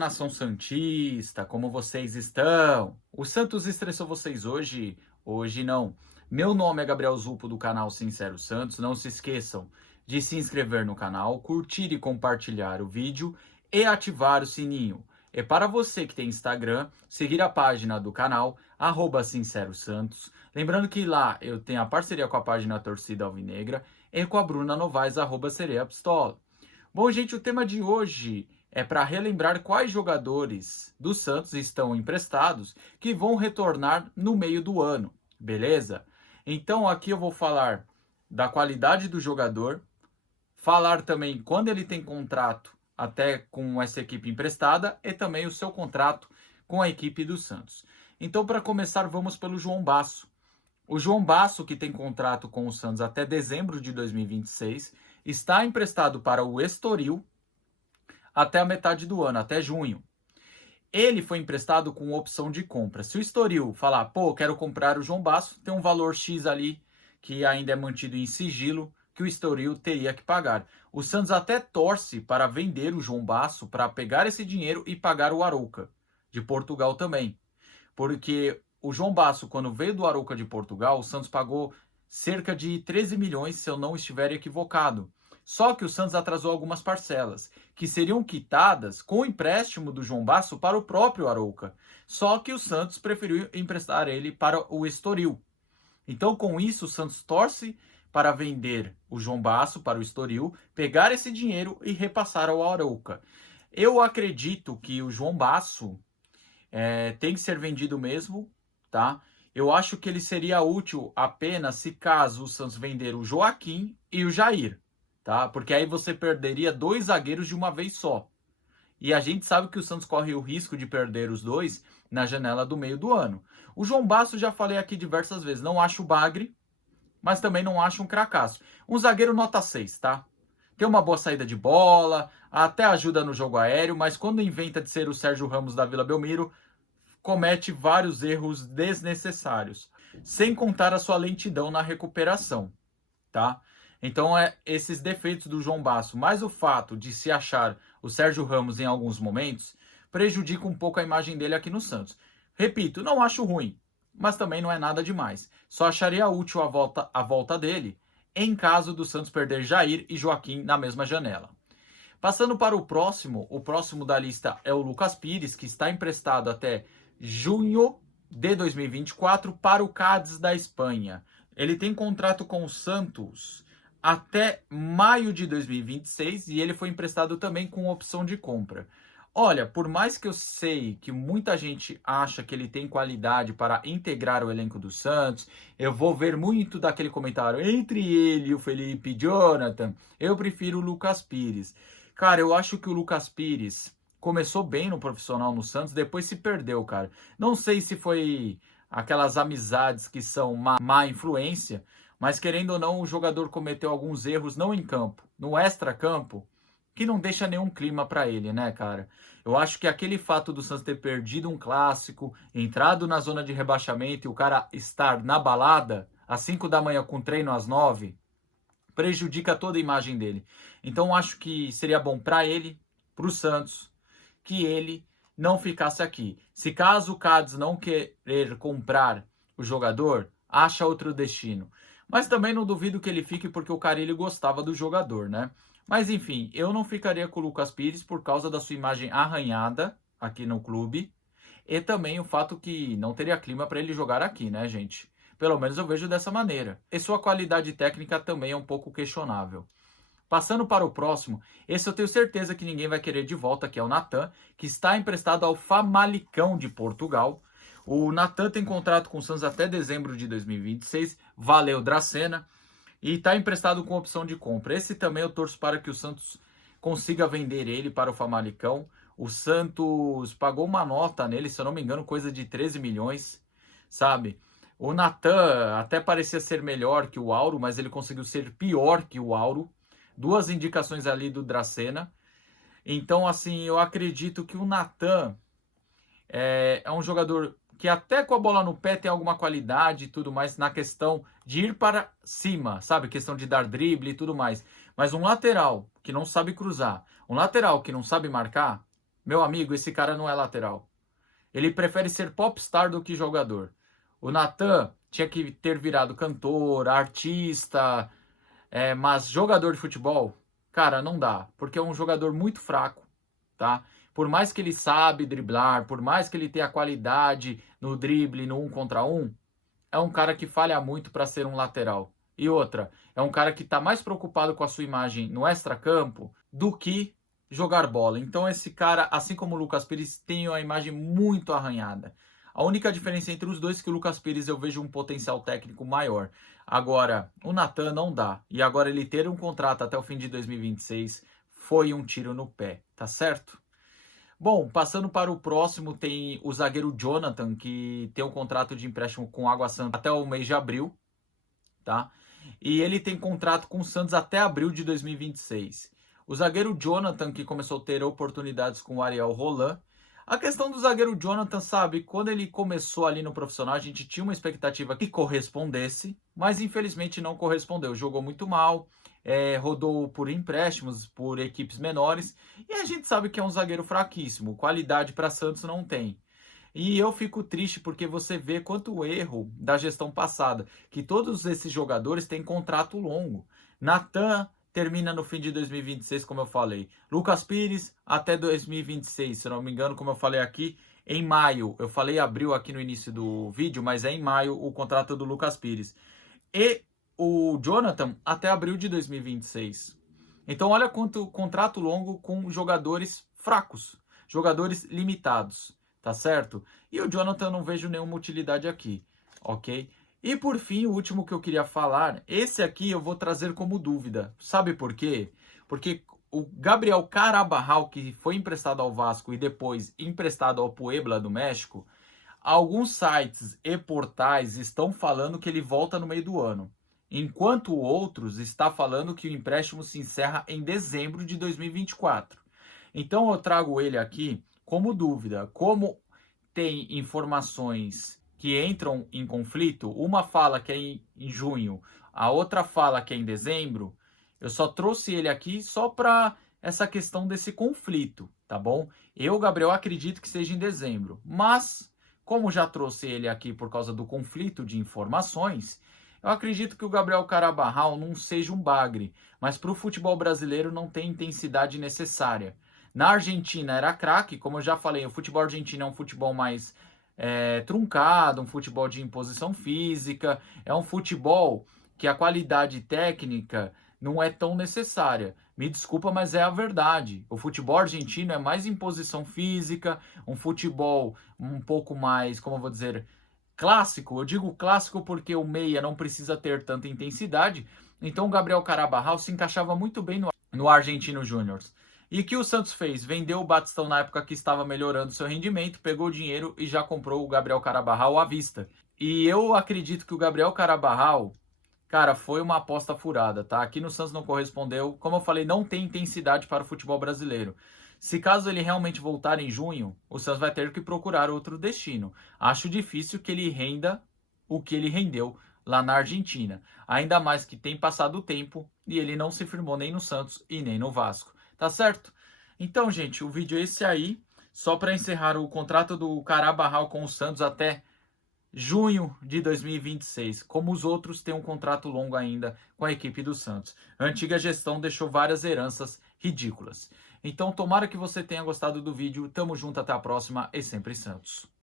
nação santista, como vocês estão? O Santos estressou vocês hoje? Hoje não. Meu nome é Gabriel Zupo do canal Sincero Santos. Não se esqueçam de se inscrever no canal, curtir e compartilhar o vídeo e ativar o sininho. E para você que tem Instagram, seguir a página do canal, Sincero Santos. Lembrando que lá eu tenho a parceria com a página Torcida Alvinegra e com a Bruna Novaes, @Sereia Pistola. Bom, gente, o tema de hoje é para relembrar quais jogadores do Santos estão emprestados que vão retornar no meio do ano, beleza? Então aqui eu vou falar da qualidade do jogador, falar também quando ele tem contrato até com essa equipe emprestada e também o seu contrato com a equipe do Santos. Então, para começar, vamos pelo João Basso. O João Basso, que tem contrato com o Santos até dezembro de 2026, está emprestado para o Estoril até a metade do ano, até junho. Ele foi emprestado com opção de compra. Se o Estoril falar, pô, quero comprar o João Basso, tem um valor X ali que ainda é mantido em sigilo, que o Estoril teria que pagar. O Santos até torce para vender o João Basso para pegar esse dinheiro e pagar o Arouca, de Portugal também. Porque o João Basso, quando veio do Arouca de Portugal, o Santos pagou cerca de 13 milhões, se eu não estiver equivocado. Só que o Santos atrasou algumas parcelas, que seriam quitadas com o empréstimo do João Basso para o próprio Arouca. Só que o Santos preferiu emprestar ele para o Estoril. Então, com isso, o Santos torce para vender o João Basso para o Estoril, pegar esse dinheiro e repassar ao Arouca. Eu acredito que o João Basso tem que ser vendido mesmo, tá? Eu acho que ele seria útil apenas se caso o Santos vender o Joaquim e o Jair, tá? Porque aí você perderia dois zagueiros de uma vez só. E a gente sabe que o Santos corre o risco de perder os dois na janela do meio do ano. O João Basso, já falei aqui diversas vezes, não acho o bagre, mas também não acho um cracaço. Um zagueiro nota 6, tá? Tem uma boa saída de bola, até ajuda no jogo aéreo, mas quando inventa de ser o Sérgio Ramos da Vila Belmiro, comete vários erros desnecessários, sem contar a sua lentidão na recuperação, tá? Então, esses defeitos do João Basso, mais o fato de se achar o Sérgio Ramos em alguns momentos, prejudica um pouco a imagem dele aqui no Santos. Repito, não acho ruim, mas também não é nada demais. Só acharia útil a volta dele em caso do Santos perder Jair e Joaquim na mesma janela. Passando para o próximo da lista é o Lucas Pires, que está emprestado até junho de 2024 para o Cádiz da Espanha. Ele tem contrato com o Santos até maio de 2026 e ele foi emprestado também com opção de compra. Olha, por mais que eu sei que muita gente acha que ele tem qualidade para integrar o elenco do Santos, eu vou ver muito daquele comentário, entre ele e o Felipe Jonathan, eu prefiro o Lucas Pires. Cara, eu acho que o Lucas Pires começou bem no profissional no Santos, depois se perdeu, cara. Não sei se foi aquelas amizades que são má influência, mas querendo ou não, o jogador cometeu alguns erros, não em campo, no extra-campo, que não deixa nenhum clima para ele, né, cara? Eu acho que aquele fato do Santos ter perdido um clássico, entrado na zona de rebaixamento e o cara estar na balada às 5 da manhã com treino às 9, prejudica toda a imagem dele. Então acho que seria bom para ele, para o Santos, que ele não ficasse aqui. Se caso o Cádiz não querer comprar o jogador, acha outro destino. Mas também não duvido que ele fique porque o Carille gostava do jogador, né? Mas enfim, eu não ficaria com o Lucas Pires por causa da sua imagem arranhada aqui no clube e também o fato que não teria clima para ele jogar aqui, né, gente? Pelo menos eu vejo dessa maneira. E sua qualidade técnica também é um pouco questionável. Passando para o próximo, esse eu tenho certeza que ninguém vai querer de volta, que é o Natan, que está emprestado ao Famalicão de Portugal. O Natan tem contrato com o Santos até dezembro de 2026, valeu Dracena, e está emprestado com opção de compra. Esse também eu torço para que o Santos consiga vender ele para o Famalicão. O Santos pagou uma nota nele, se eu não me engano, coisa de 13 milhões, sabe? O Natan até parecia ser melhor que o Auro, mas ele conseguiu ser pior que o Auro. Duas indicações ali do Dracena. Então, assim, eu acredito que o Natan é um jogador que até com a bola no pé tem alguma qualidade e tudo mais na questão de ir para cima, sabe? Questão de dar drible e tudo mais. Mas um lateral que não sabe cruzar, um lateral que não sabe marcar, Meu amigo, esse cara não é lateral. Ele prefere ser popstar do que jogador. O Natan tinha que ter virado cantor, artista, mas jogador de futebol, cara, não dá, porque é um jogador muito fraco, tá? Por mais que ele sabe driblar, por mais que ele tenha qualidade no drible, no 1 contra 1, é um cara que falha muito para ser um lateral. E outra, é um cara que está mais preocupado com a sua imagem no extracampo do que jogar bola. Então esse cara, assim como o Lucas Pires, tem uma imagem muito arranhada. A única diferença entre os dois é que o Lucas Pires eu vejo um potencial técnico maior. Agora, o Natan não dá. E agora ele ter um contrato até o fim de 2026 foi um tiro no pé, tá certo? Bom, passando para o próximo, tem o zagueiro Jonathan, que tem um contrato de empréstimo com Água Santa até o mês de abril, tá? E ele tem contrato com o Santos até abril de 2026. O zagueiro Jonathan, que começou a ter oportunidades com o Ariel Roland. A questão do zagueiro Jonathan, sabe, quando ele começou ali no profissional, a gente tinha uma expectativa que correspondesse, mas infelizmente não correspondeu. Jogou muito mal, rodou por empréstimos, por equipes menores, e a gente sabe que é um zagueiro fraquíssimo, qualidade para Santos não tem. E eu fico triste porque você vê quanto erro da gestão passada, que todos esses jogadores têm contrato longo. Natan termina no fim de 2026, como eu falei. Lucas Pires até 2026, se não me engano, como eu falei aqui, em maio. Eu falei abril aqui no início do vídeo, mas é em maio o contrato do Lucas Pires. E o Jonathan até abril de 2026. Então olha quanto contrato longo com jogadores fracos, jogadores limitados, tá certo? E o Jonathan eu não vejo nenhuma utilidade aqui, ok? E por fim, o último que eu queria falar, esse aqui eu vou trazer como dúvida. Sabe por quê? Porque o Gabriel Carabarral, que foi emprestado ao Vasco e depois emprestado ao Puebla do México, alguns sites e portais estão falando que ele volta no meio do ano, enquanto outros estão falando que o empréstimo se encerra em dezembro de 2024. Então eu trago ele aqui como dúvida, como tem informações que entram em conflito, uma fala que é em junho, a outra fala que é em dezembro, eu só trouxe ele aqui só para essa questão desse conflito, tá bom? Eu, Gabriel, acredito que seja em dezembro, mas como já trouxe ele aqui por causa do conflito de informações, eu acredito que o Gabriel Carabarral não seja um bagre, mas para o futebol brasileiro não tem intensidade necessária. Na Argentina era craque, como eu já falei, o futebol argentino é um futebol mais truncado, um futebol de imposição física, é um futebol que a qualidade técnica não é tão necessária. Me desculpa, mas é a verdade. O futebol argentino é mais imposição física, um futebol um pouco mais, como eu vou dizer, clássico. Eu digo clássico porque o meia não precisa ter tanta intensidade. Então o Gabriel Carabarral se encaixava muito bem no Argentino Júnior. E o que o Santos fez? Vendeu o Batistão na época que estava melhorando seu rendimento, pegou o dinheiro e já comprou o Gabriel Carabarral à vista. E eu acredito que o Gabriel Carabarral, cara, foi uma aposta furada, tá? Aqui no Santos não correspondeu. Como eu falei, não tem intensidade para o futebol brasileiro. Se caso ele realmente voltar em junho, o Santos vai ter que procurar outro destino. Acho difícil que ele renda o que ele rendeu lá na Argentina. Ainda mais que tem passado o tempo e ele não se firmou nem no Santos e nem no Vasco. Tá certo? Então, gente, o vídeo é esse aí. Só para encerrar o contrato do Carabarral com o Santos até junho de 2026. Como os outros têm um contrato longo ainda com a equipe do Santos. A antiga gestão deixou várias heranças ridículas. Então, tomara que você tenha gostado do vídeo. Tamo junto, até a próxima e sempre Santos.